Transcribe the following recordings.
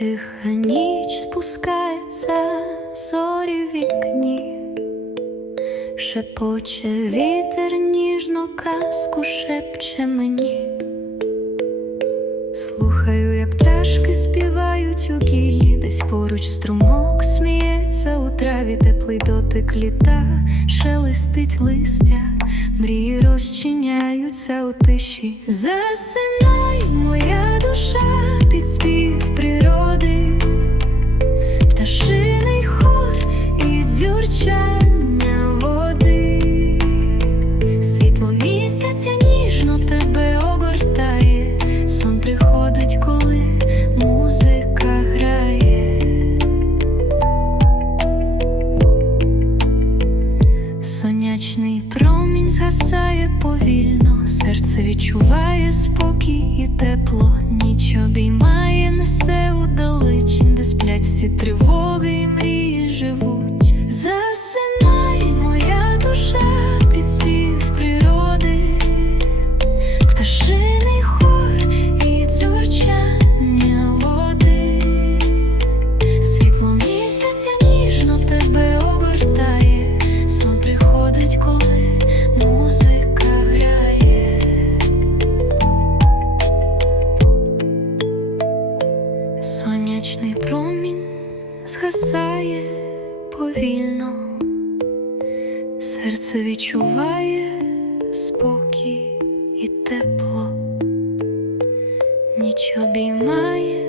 Тиха ніч спускається зорі вікні, шепоче вітер ніжно казку шепче мені. Слухаю, як пташки співають у гіллі, десь поруч струмок сміється у траві, теплий дотик літа, шелестить листя, мрії розчиняються у тиші. Засинай, всі тривоги згасає повільно, серце відчуває спокій і тепло, ніч обіймає,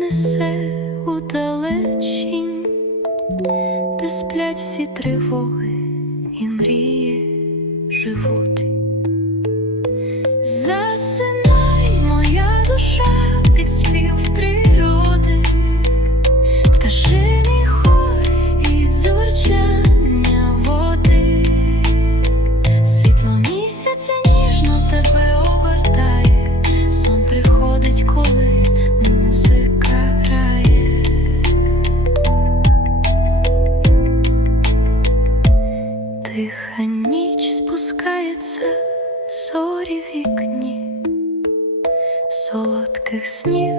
несе удалечінь, де сплять всі тривоги і мрії живуть. Тиха ніч спускається, зорі в вікні, солодких снів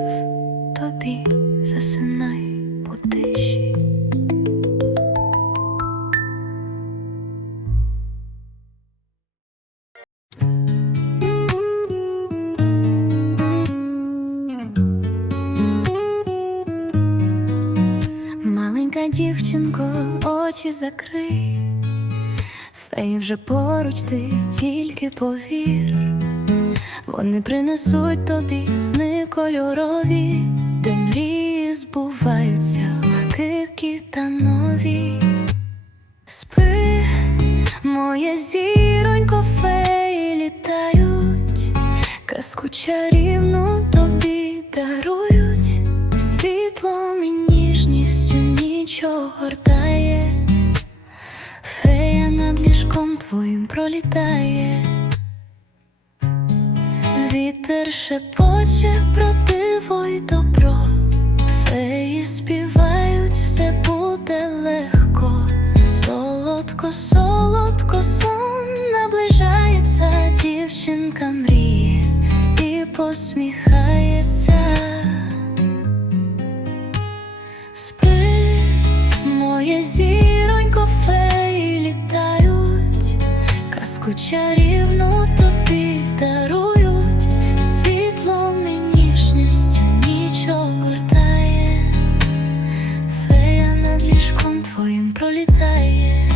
тобі засинай у тиші. Маленька дівчинко, очі закрий. Фей вже поруч ти тільки повір, вони принесуть тобі сни кольорові, де мрії збуваються, легкі та нові. Спи, моя зіронько, феї літають, казку чарівну пролітає, вітер шепоче про диво й добро, феї співають, все буде легко, солодко, солодко сон наближається, дівчинка мріє і посміхається. Спи, моє зіронько, казку чарівну тобі дарують, світлом і ніжністю нічого гортає, фея над ліжком твоїм пролітає,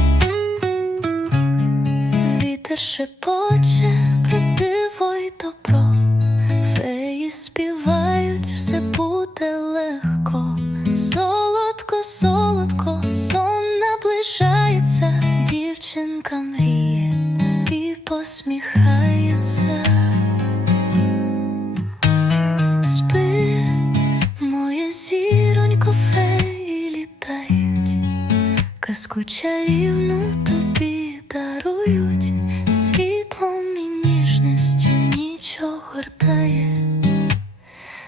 вітер шепоче про диво й добро, феї співають, все буде легко. Солодко, солодко, казку чарівну тобі дарують, світлом і ніжністю нічого гортає.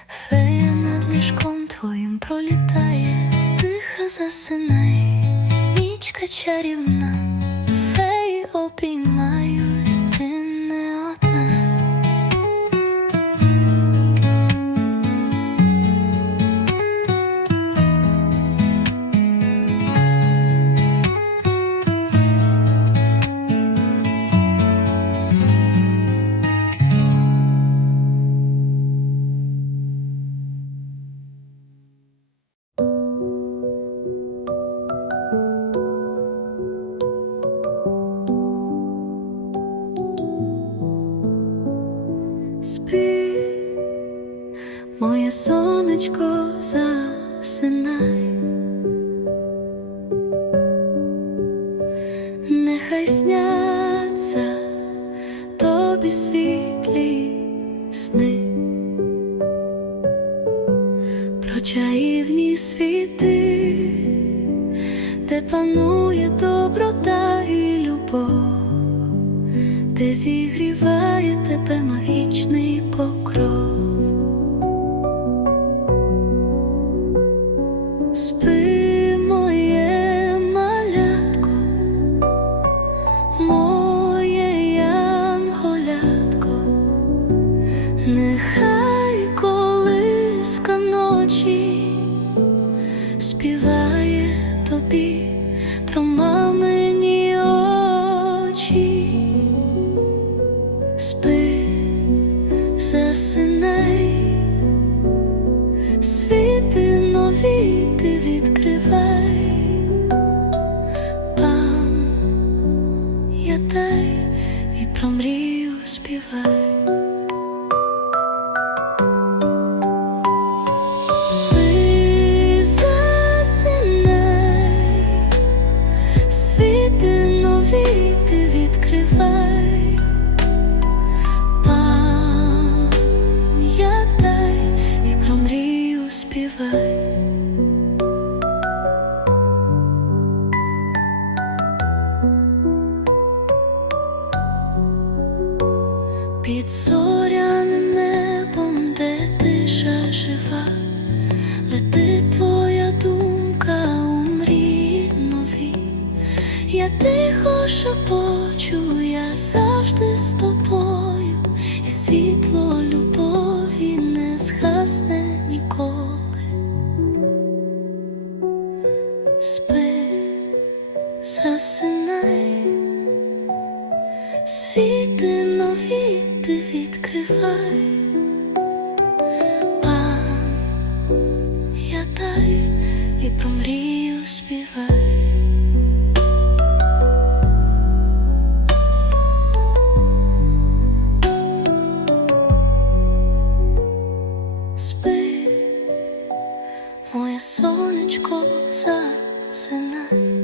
Фея над ліжком твоїм пролітає, тихо засинай, нічка чарівна, Нехай сняться тобі світлі сни, про чаївні світи, де панує доброта і любов, де зігріває тебе магічний покров. І про мрію співай. Зоряним небом, де тиша жива, летить твоя думка у нові. Я тихо шепочу, сонечко, засинай.